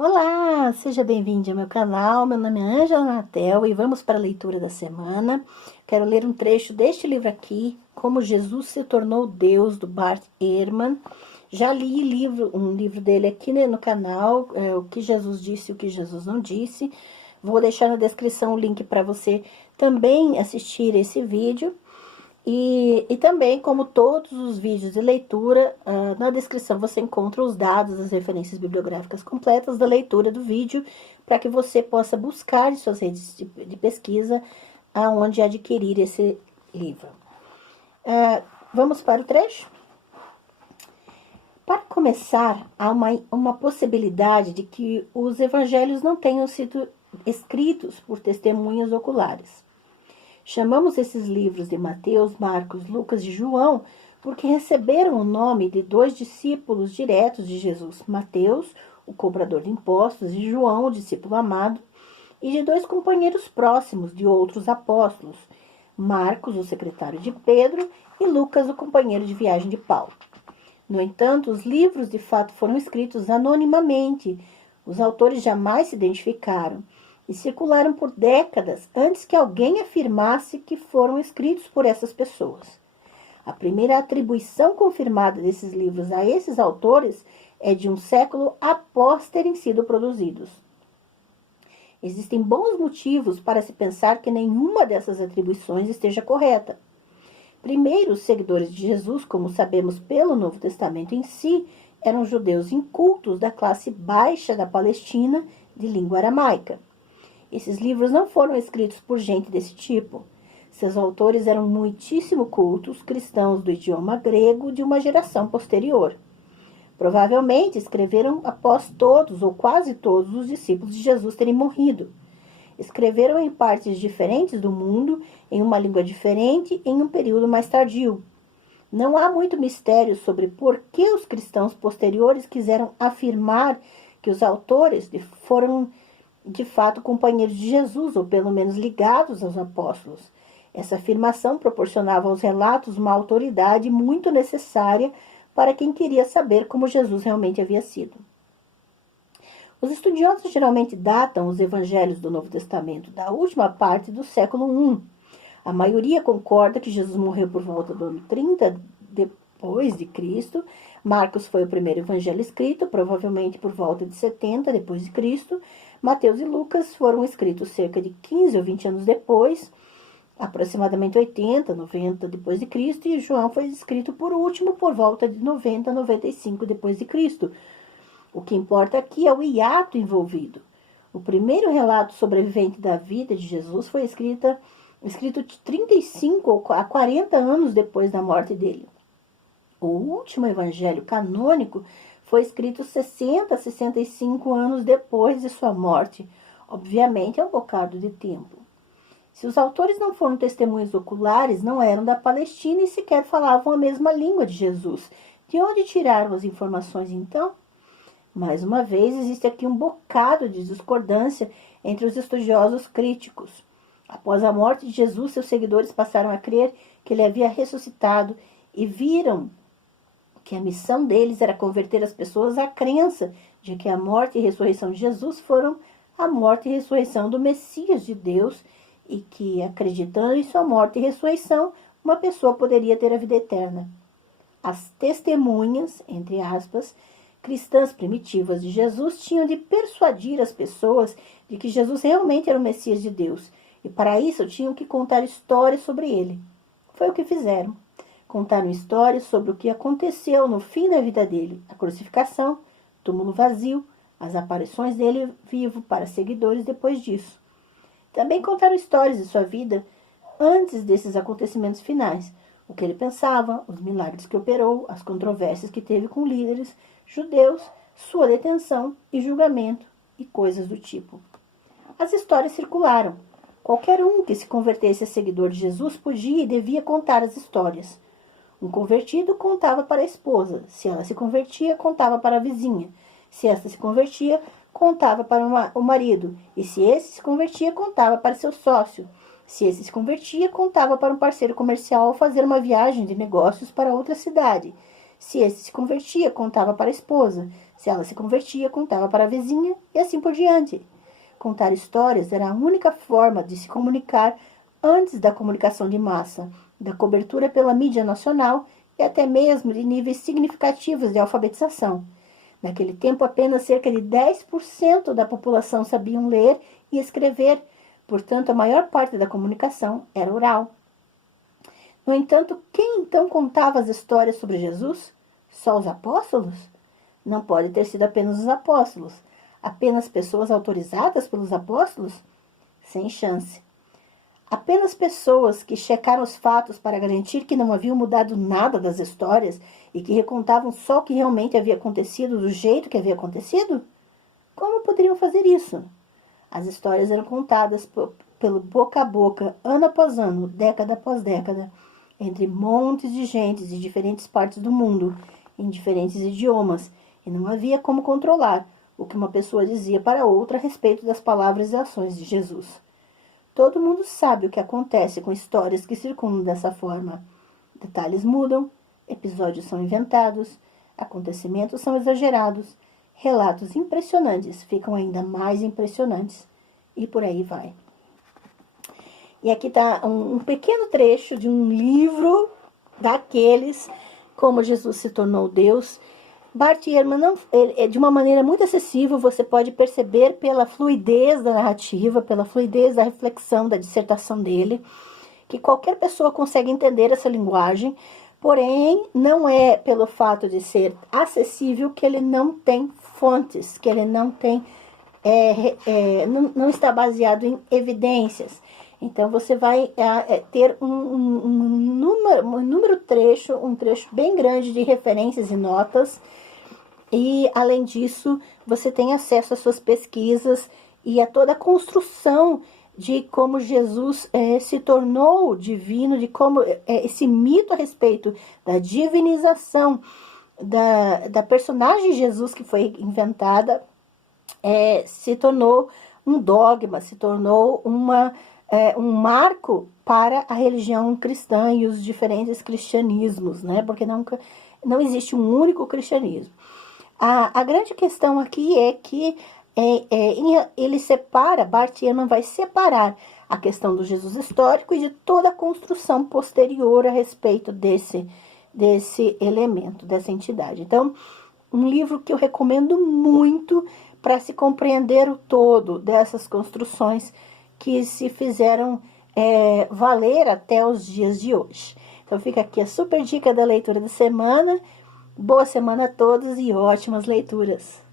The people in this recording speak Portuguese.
Olá, seja bem-vindo ao meu canal. Meu nome é Ângela Natel e vamos para a leitura da semana. Quero ler um trecho deste livro aqui, Como Jesus se tornou Deus, do Bart Ehrman. Já li um livro dele aqui, né, no canal, O que Jesus disse e o que Jesus não disse. Vou deixar na descrição o link para você também assistir esse vídeo. E também, como todos os vídeos de leitura, na descrição você encontra os dados, as referências bibliográficas completas da leitura do vídeo, para que você possa buscar em suas redes de pesquisa aonde adquirir esse livro. Vamos para o trecho? Para começar, há uma possibilidade de que os evangelhos não tenham sido escritos por testemunhas oculares. Chamamos esses livros de Mateus, Marcos, Lucas e João porque receberam o nome de dois discípulos diretos de Jesus, Mateus, o cobrador de impostos, e João, o discípulo amado, e de dois companheiros próximos de outros apóstolos, Marcos, o secretário de Pedro, e Lucas, o companheiro de viagem de Paulo. No entanto, os livros de fato foram escritos anonimamente. Os autores jamais se identificaram e circularam por décadas antes que alguém afirmasse que foram escritos por essas pessoas. A primeira atribuição confirmada desses livros a esses autores é de um século após terem sido produzidos. Existem bons motivos para se pensar que nenhuma dessas atribuições esteja correta. Primeiro, os seguidores de Jesus, como sabemos pelo Novo Testamento em si, eram judeus incultos da classe baixa da Palestina de língua aramaica. Esses livros não foram escritos por gente desse tipo. Seus autores eram muitíssimo cultos, cristãos do idioma grego de uma geração posterior. Provavelmente escreveram após todos ou quase todos os discípulos de Jesus terem morrido. Escreveram em partes diferentes do mundo, em uma língua diferente, em um período mais tardio. Não há muito mistério sobre por que os cristãos posteriores quiseram afirmar que os autores foram de fato companheiros de Jesus, ou pelo menos ligados aos apóstolos. Essa afirmação proporcionava aos relatos uma autoridade muito necessária para quem queria saber como Jesus realmente havia sido. Os estudiosos geralmente datam os evangelhos do Novo Testamento da última parte do século I. A maioria concorda que Jesus morreu por volta do ano 30 depois de Cristo. Marcos foi o primeiro evangelho escrito, provavelmente por volta de 70 depois de Cristo. Mateus e Lucas foram escritos cerca de 15 ou 20 anos depois, aproximadamente 80, 90 depois de Cristo, e João foi escrito por último por volta de 90, 95 depois de Cristo. O que importa aqui é o hiato envolvido. O primeiro relato sobrevivente da vida de Jesus foi escrito 35 a 40 anos depois da morte dele. O último evangelho canônico foi escrito 60 a 65 anos depois de sua morte. Obviamente é um bocado de tempo. Se os autores não foram testemunhas oculares, não eram da Palestina e sequer falavam a mesma língua de Jesus. De onde tiraram as informações então? Mais uma vez, existe aqui um bocado de discordância entre os estudiosos críticos. Após a morte de Jesus, seus seguidores passaram a crer que ele havia ressuscitado e viram que a missão deles era converter as pessoas à crença de que a morte e ressurreição de Jesus foram a morte e ressurreição do Messias de Deus e que, acreditando em sua morte e ressurreição, uma pessoa poderia ter a vida eterna. As testemunhas, entre aspas, cristãs primitivas de Jesus tinham de persuadir as pessoas de que Jesus realmente era o Messias de Deus e, para isso, tinham que contar histórias sobre ele. Foi o que fizeram. Contaram histórias sobre o que aconteceu no fim da vida dele, a crucificação, túmulo vazio, as aparições dele vivo para seguidores depois disso. Também contaram histórias de sua vida antes desses acontecimentos finais, o que ele pensava, os milagres que operou, as controvérsias que teve com líderes judeus, sua detenção e julgamento e coisas do tipo. As histórias circularam. Qualquer um que se convertesse a seguidor de Jesus podia e devia contar as histórias. Um convertido contava para a esposa. Se ela se convertia, contava para a vizinha. Se esta se convertia, contava para o marido. E se esse se convertia, contava para seu sócio. Se esse se convertia, contava para um parceiro comercial ao fazer uma viagem de negócios para outra cidade. Se esse se convertia, contava para a esposa. Se ela se convertia, contava para a vizinha e assim por diante. Contar histórias era a única forma de se comunicar antes da comunicação de massa, da cobertura pela mídia nacional e até mesmo de níveis significativos de alfabetização. Naquele tempo, apenas cerca de 10% da população sabiam ler e escrever, portanto, a maior parte da comunicação era oral. No entanto, quem então contava as histórias sobre Jesus? Só os apóstolos? Não pode ter sido apenas os apóstolos. Apenas pessoas autorizadas pelos apóstolos? Sem chance. Apenas pessoas que checaram os fatos para garantir que não haviam mudado nada das histórias e que recontavam só o que realmente havia acontecido do jeito que havia acontecido? Como poderiam fazer isso? As histórias eram contadas pelo boca a boca, ano após ano, década após década, entre montes de gente de diferentes partes do mundo, em diferentes idiomas, e não havia como controlar o que uma pessoa dizia para outra a respeito das palavras e ações de Jesus. Todo mundo sabe o que acontece com histórias que circulam dessa forma. Detalhes mudam, episódios são inventados, acontecimentos são exagerados, relatos impressionantes ficam ainda mais impressionantes, e por aí vai. E aqui está um pequeno trecho de um livro daqueles, Como Jesus se Tornou Deus. Bart Ehrman, de uma maneira muito acessível, você pode perceber pela fluidez da narrativa, pela fluidez da reflexão, da dissertação dele, que qualquer pessoa consegue entender essa linguagem, porém, não é pelo fato de ser acessível que ele não tem fontes, que ele não tem, não está baseado em evidências. Então, você vai ter um trecho bem grande de referências e notas, e, além disso, você tem acesso às suas pesquisas e a toda a construção de como Jesus se tornou divino, de como esse mito a respeito da divinização da personagem Jesus que foi inventada se tornou um dogma, se tornou um marco para a religião cristã e os diferentes cristianismos, né? Porque não existe um único cristianismo. A grande questão aqui é que ele separa, Bart Ehrman vai separar a questão do Jesus histórico e de toda a construção posterior a respeito desse elemento, dessa entidade. Então, um livro que eu recomendo muito para se compreender o todo dessas construções que se fizeram valer até os dias de hoje. Então, fica aqui a super dica da leitura da semana. Boa semana a todos e ótimas leituras!